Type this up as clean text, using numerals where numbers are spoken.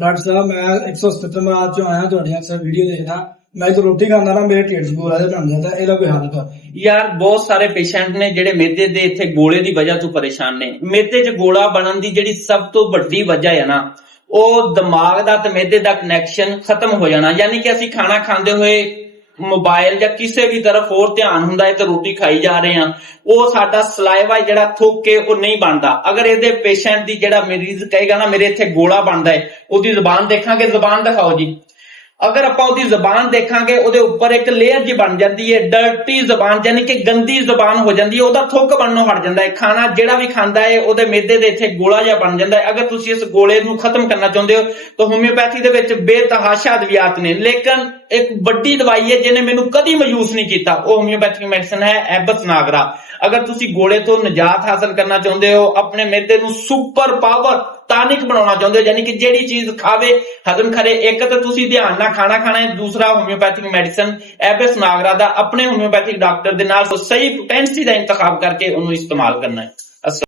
Doctor साहब मैं 177 में आज जो आया ਤੁਹਾਡੀ ਅਕਸਰ ਵੀਡੀਓ ਦੇਖਦਾ ਮੈਂ ਜਦੋਂ ਰੋਟੀ ਖਾਂਦਾ ਨਾ ਮੇਰੇ ਢਿੱਡ 'ਚ ਗੋਲਾ ਜਿਹਾ ਬਣ ਜਾਂਦਾ ਇਹਦਾ ਕੋਈ ਹੱਲ ਕਰ। ਯਾਰ ਬਹੁਤ ਸਾਰੇ ਪੇਸ਼ੈਂਟ ਨੇ ਜਿਹੜੇ ਮਿਹਦੇ ਦੇ ਇੱਥੇ ਗੋਲੇ ਦੀ ਵਜ੍ਹਾ ਤੋਂ ਪਰੇਸ਼ਾਨ ਨੇ। ਮਿਹਦੇ 'ਚ ਗੋਲਾ ਬਣਨ ਦੀ ਜਿਹੜੀ ਸਭ ਤੋਂ ਵੱਡੀ ਵਜ੍ਹਾ ਹੈ ਨਾ ਉਹ ਦਿਮਾਗ ਦਾ ਤੇ ਮਿਹਦੇ ਦਾ ਕਨੈਕਸ਼ਨ ਖਤਮ ਹੋ ਜਾਣਾ। ਯਾਨੀ ਕਿ ਅਸੀਂ ਖਾਣਾ ਖਾਂਦੇ ਹੋਏ मोबाइल ਜਾਂ ਕਿਸੇ ਵੀ ਤਰਫ ਹੋਰ ਧਿਆਨ ਹੁੰਦਾ ਹੈ ਤੇ ਰੋਟੀ ਖਾਈ ਜਾ ਰਹੇ ਹਾਂ, ਉਹ ਸਾਡਾ ਸਲਾਈਵਾ ਜਿਹੜਾ ਥੁੱਕ ਕੇ ਉਹ ਨਹੀਂ ਬਣਦਾ। ਅਗਰ ਇਹਦੇ ਪੇਸ਼ੈਂਟ ਦੀ ਜਿਹੜਾ ਮਰੀਜ਼ ਕਹੇਗਾ ਨਾ ਮੇਰੇ ਇੱਥੇ ਗੋਲਾ ਬਣਦਾ ਹੈ, ਉਹਦੀ ਜ਼ੁਬਾਨ ਦੇਖਾਂਗੇ, ਜ਼ੁਬਾਨ ਦਿਖਾਓ ਜੀ। ਅਗਰ ਆਪਾਂ ਉਹਦੀ ਜ਼ੁਬਾਨ ਦੇਖਾਂਗੇ ਉਹਦੇ ਉੱਪਰ ਇੱਕ ਲੇਅਰ ਜੀ ਬਣ ਜਾਂਦੀ ਹੈ, ਡਰਟੀ ਜ਼ੁਬਾਨ ਯਾਨੀ ਕਿ ਗੰਦੀ ਜ਼ੁਬਾਨ ਹੋ ਜਾਂਦੀ ਹੈ, ਉਹਦਾ ਥੁੱਕ ਬਣਨੋਂ ਹਟ ਜਾਂਦਾ ਹੈ। ਖਾਣਾ ਜਿਹੜਾ ਵੀ ਖਾਂਦਾ ਹੈ ਉਹਦੇ ਮਿਹਦੇ ਦੇ ਇੱਥੇ ਗੋਲਾ ਜਿਹਾ ਬਣ ਜਾਂਦਾ ਹੈ। ਅਗਰ ਤੁਸੀਂ ਇਸ ਗੋਲੇ ਨੂੰ ਖਤਮ ਕਰਨਾ ਚਾਹੁੰਦੇ ਹੋ ਤਾਂ ਹੋਮਿਓਪੈਥੀ ਦੇ ਵਿੱਚ ਬੇਤਹਾਸ਼ਾ ਅਦਵਿਆਤ ਨੇ, ਲੇਕਿਨ ਇੱਕ ਵੱਡੀ ਦਵਾਈ ਹੈ ਜਿਹਨੇ ਮੈਨੂੰ ਕਦੀ ਮਾਯੂਸ ਨਹੀਂ ਕੀਤਾ, ਉਹ ਹੋਮਿਓਪੈਥਿਕ ਮੈਡੀਸਨ ਹੈ ਐਬਸ ਨਾਗਰਾ। ਅਗਰ ਤੁਸੀਂ ਗੋਲੇ ਤੋਂ ਨਿਜਾਤ ਹਾਸਲ ਕਰਨਾ ਚਾਹੁੰਦੇ ਹੋ, ਆਪਣੇ ਮਿਹਦੇ ਨੂੰ ਸੁਪਰ ਪਾਵਰ ਤਾਨਿਕ ਬਣਾਉਣਾ ਚਾਹੁੰਦੇ ਹੋ, ਯਾਨੀ ਕਿ ਜਿਹੜੀ ਚੀਜ਼ ਖਾਵੇ ਹਜ਼ਮ ਕਰੇ, ਇੱਕ ਤਾਂ ਤੁਸੀਂ ਧਿਆਨ ਨਾਲ ਖਾਣਾ ਖਾਣਾ ਹੈ, ਦੂਸਰਾ ਹੋਮਿਓਪੈਥਿਕ ਮੈਡੀਸਨ ਐਬਸ ਨਾਗਰਾ ਦਾ ਆਪਣੇ ਹੋਮਿਓਪੈਥਿਕ ਡਾਕਟਰ ਦੇ ਨਾਲ ਸਹੀ ਪੋਟੈਂਸੀ ਦਾ ਇੰਤਖਾਬ ਕਰਕੇ ਉਹਨੂੰ ਇਸਤੇਮਾਲ ਕਰਨਾ ਹੈ।